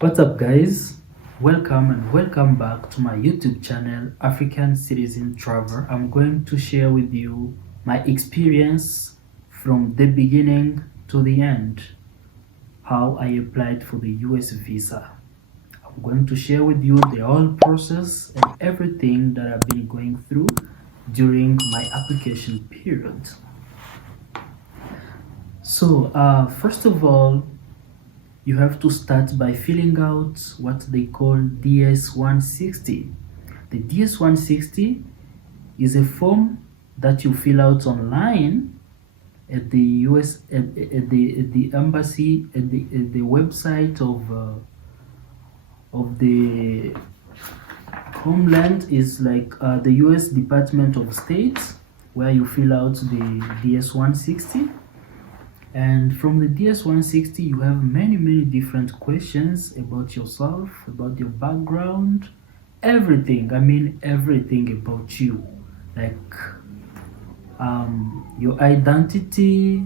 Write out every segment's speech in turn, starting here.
What's up, guys? Welcome and welcome back to my YouTube channel, African Citizen Travel. I'm going to share with you my experience from the beginning to the end, how I applied for the US visa. I'm going to share with you the whole process and everything that I've been going through during my application period. So, first of all, you have to start by filling out what they call DS-160. The DS-160 is a form that you fill out online at the US at the embassy at the website of the Homeland is like the US Department of State, where you fill out the DS-160. And from the DS-160, you have many different questions about yourself, about your background, everything. I mean, everything about you, like your identity,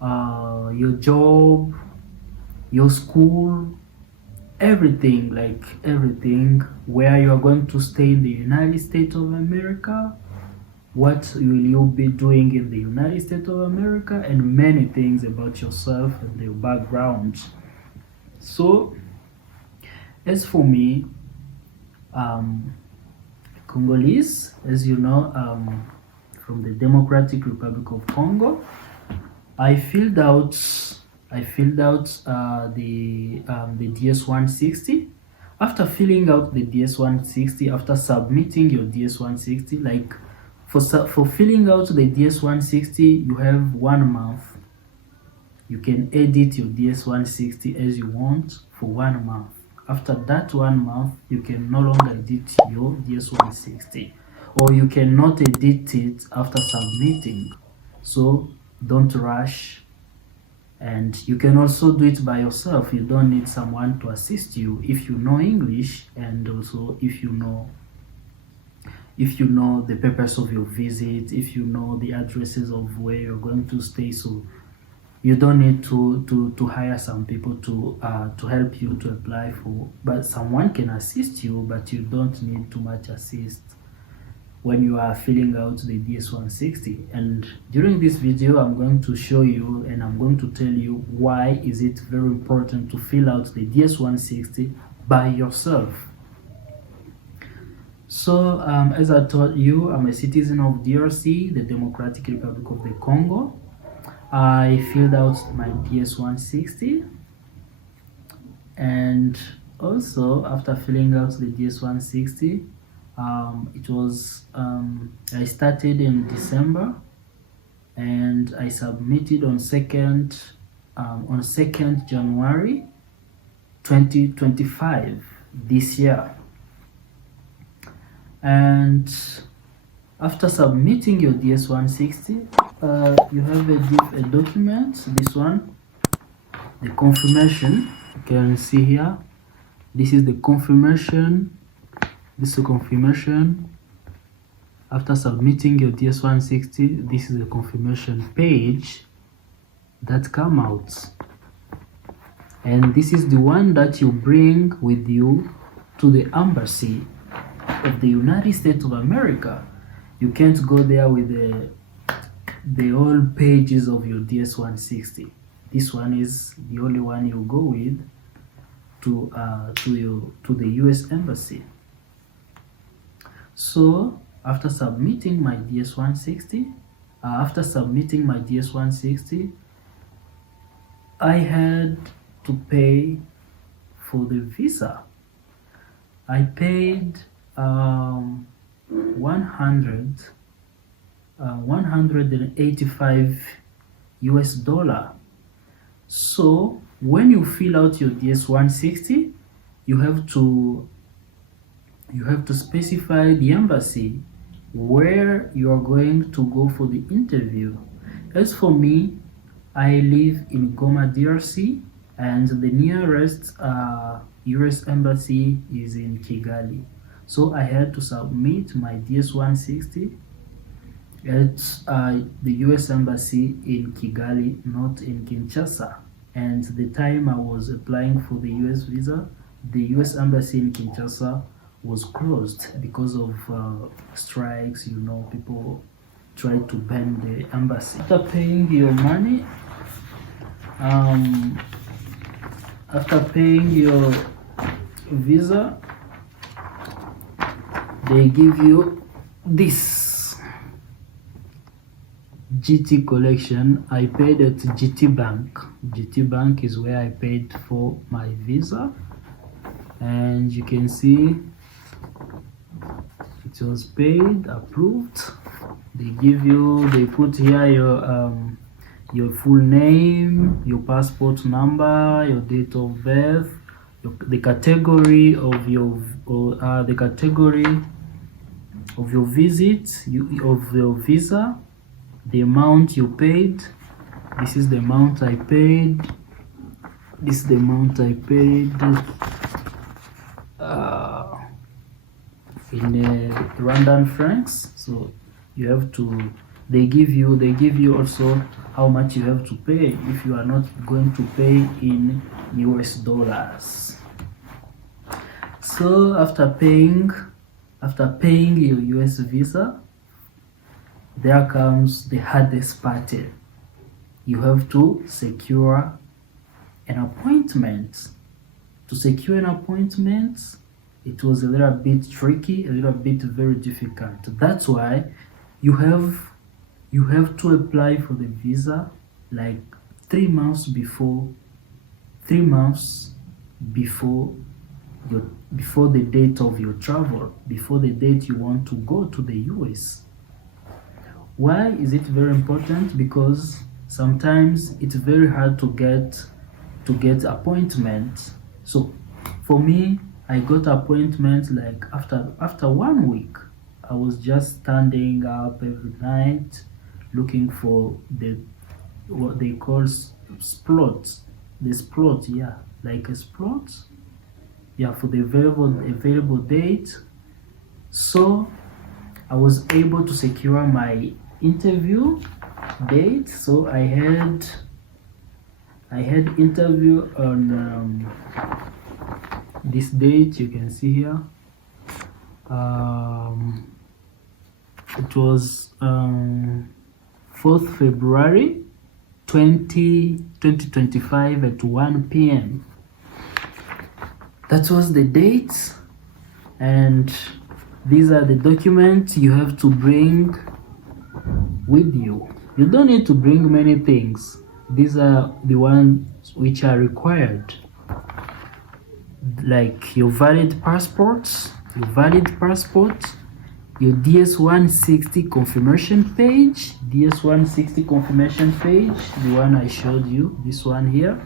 your job, your school, everything, like everything, where you are going to stay in the United States of America, what will you be doing in the United States of America, and many things about yourself and your background. So, as for me, Congolese, as you know, from the Democratic Republic of Congo, I filled out the DS-160. After filling out the DS-160, after submitting your DS-160, like for filling out the DS-160, you have 1 month. You can edit your DS-160 as you want for 1 month. After that 1 month, you can no longer edit your DS-160, or you cannot edit it after submitting. So don't rush, and you can also do it by yourself. You don't need someone to assist you if you know English, and also if you know the purpose of your visit, if you know the addresses of where you're going to stay. So you don't need to hire some people to help you to apply for, but someone can assist you, but you don't need too much assist when you are filling out the DS-160. And during this video, I'm going to show you and I'm going to tell you why is it very important to fill out the DS-160 by yourself. So, as I told you, I'm a citizen of DRC, the Democratic Republic of the Congo. I filled out my DS-160, and also after filling out the DS-160, it was I started in December, and I submitted on 2nd January 2025 this year. And after submitting your DS-160, you have a document, this one, the confirmation. You can see here, this is the confirmation. This is the confirmation. After submitting your DS-160, this is the confirmation page that come out. And this is the one that you bring with you to the embassy of the United States of America. You can't go there with the old pages of your DS-160. This one is the only one you go with to the US Embassy. So after submitting my DS-160, I had to pay for the visa. I paid 185 US dollar. So when you fill out your DS-160, you have to specify the embassy where you are going to go for the interview. As for me, I live in Goma, DRC, and the nearest US embassy is in Kigali. So I had to submit my DS-160 at the US embassy in Kigali, not in Kinshasa. and the time I was applying for the US visa, the US embassy in Kinshasa was closed because of strikes. You know, people tried to ban the embassy. After paying your money, after paying your visa, they give you this GT collection. I paid at GT Bank. GT Bank is where I paid for my visa, and you can see it was paid, approved. They put here your full name, your passport number, your date of birth, the category of your visit, of your visa, the amount you paid. This is the amount I paid. This is the amount I paid in Rwandan francs. So you have to. They give you also how much you have to pay if you are not going to pay in US dollars. So after paying your US visa, there comes the hardest part. You have to secure an appointment. To secure an appointment, it was a little bit tricky, a little bit very difficult. That's why you have to apply for the visa like 3 months before the date of your travel, before the date you want to go to the US. Why is it very important? Because sometimes it's very hard to get appointments. So for me, I got appointments like after 1 week. I was just standing up every night looking for what they call splots. The splot, yeah, like a splot, yeah, for the available date. So I was able to secure my interview date. So I had interview on this date. You can see here. It was 4th February 2025 at 1 p.m. That was the date, and these are the documents you have to bring with you. You don't need to bring many things. These are the ones which are required, like your valid passport, your DS-160 confirmation page, the one I showed you, this one here,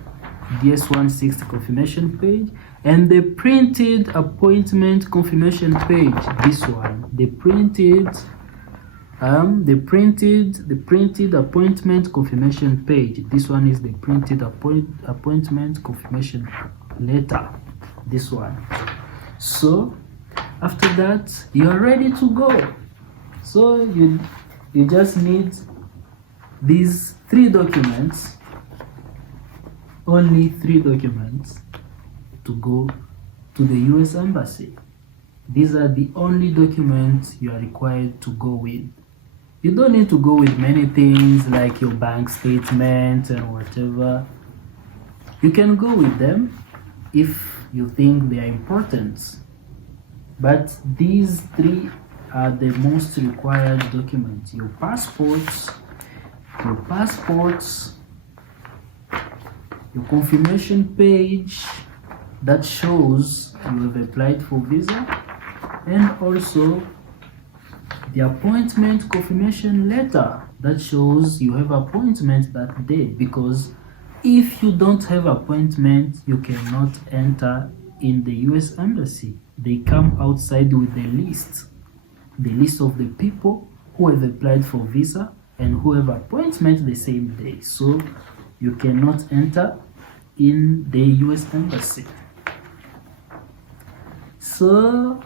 DS-160 confirmation page, and the printed appointment confirmation page, this one, the printed appointment confirmation page. This one is the printed appointment confirmation letter, this one. So after that, you are ready to go. So you just need these 3 documents, only 3 documents, to go to the US embassy. These are the only documents you are required to go with. You don't need to go with many things like your bank statement and whatever. You can go with them if you think they are important. But these 3 are the most required documents. Your passports, your confirmation page that shows you have applied for visa, and also the appointment confirmation letter that shows you have appointment that day. Because if you don't have appointment, you cannot enter in the US embassy. They come outside with the list of the people who have applied for visa and who have appointment the same day. So you cannot enter in the US embassy. So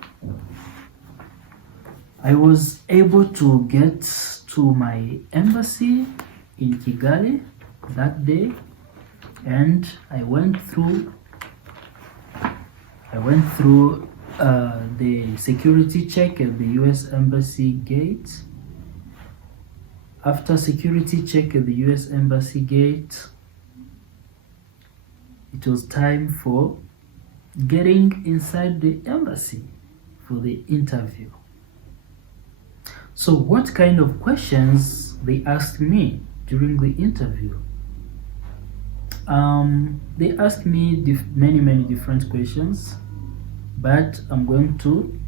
I was able to get to my embassy in Kigali that day. and I went through the security check at the US Embassy gate. After security check at the US Embassy gate, it was time for getting inside the embassy for the interview. So what kind of questions they asked me during the interview? They asked me many different questions, but I'm going to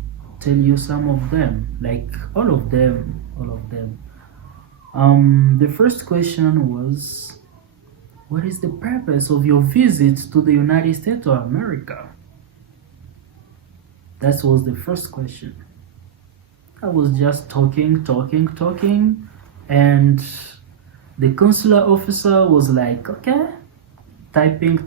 tell you some of them, like all of them. The first question was, what is the purpose of your visit to the United States of America? That was the first question. I was just talking, and the consular officer was like, okay, typing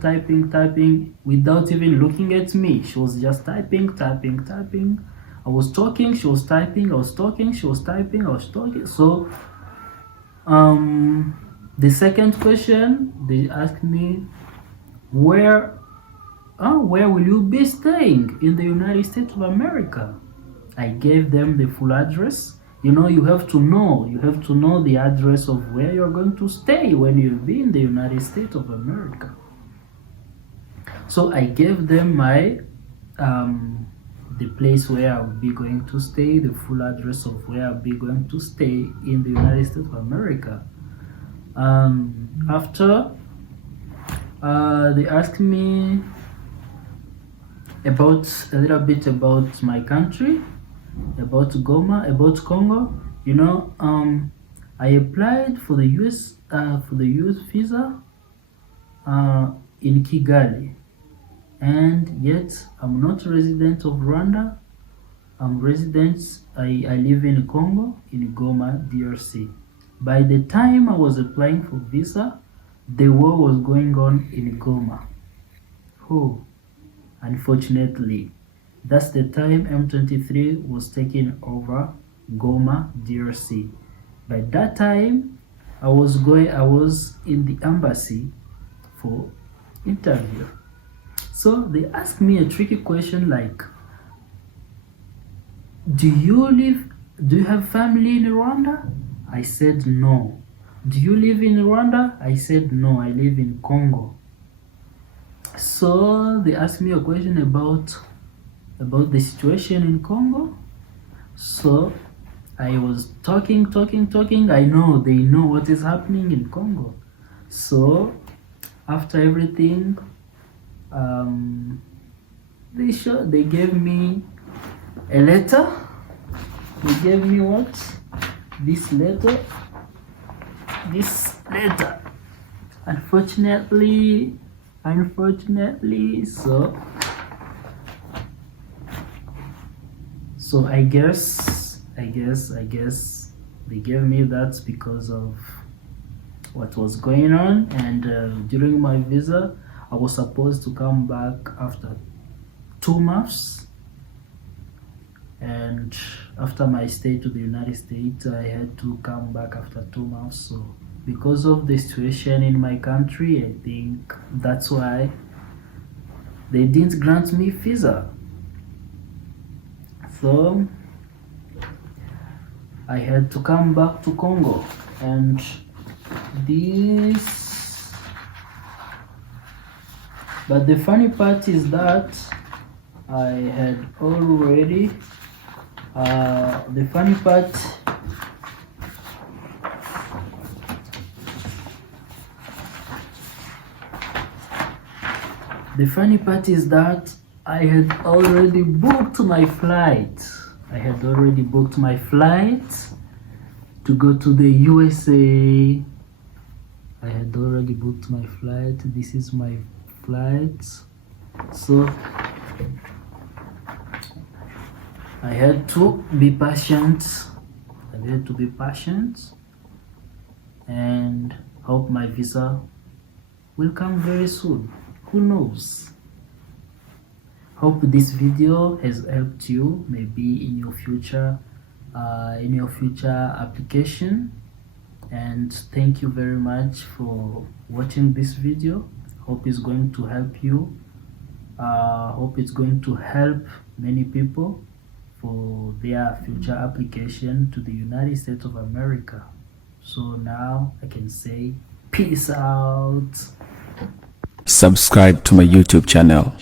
without even looking at me. She was just typing. I was talking, she was typing, I was talking, she was typing, I was talking. So the second question, they asked me, where will you be staying in the United States of America? I gave them the full address. You know, you have to know the address of where you're going to stay when you be in the United States of America. So I gave them my the place where I will be going to stay, the full address of where I'll be going to stay in the United States of America. After they asked me a little bit about my country, about Goma, about Congo. You know, I applied for the US visa in Kigali, and yet I'm not a resident of Rwanda. I'm resident. I live in Congo, in Goma, DRC. By the time I was applying for visa, the war was going on in Goma. Oh, unfortunately, that's the time M23 was taking over Goma, DRC. By that time, I was in the embassy for interview. So they asked me a tricky question like, do you have family in Rwanda? I said no. Do you live in Rwanda? I said no, I live in Congo. So they asked me a question about the situation in Congo. So I was talking. I know they know what is happening in Congo. So after everything, they gave me a letter. They gave me what? This letter. Unfortunately, so I guess they gave me that because of what was going on. And during my visa, I was supposed to come back after 2 months, and after my stay to the United States, I had to come back after 2 months. So because of the situation in my country, I think that's why they didn't grant me visa. So I had to come back to Congo, and but the funny part is that I had already the funny part is that I had already booked my flight. To go to the USA. I had already booked my flight. This is my flight. So I had to be patient. And hope my visa will come very soon. Who knows? Hope this video has helped you maybe in your future application. And thank you very much for watching this video. Hope it's going to help you. Hope it's going to help many people for their future application to the United States of America. So now I can say peace out. Subscribe to my YouTube channel.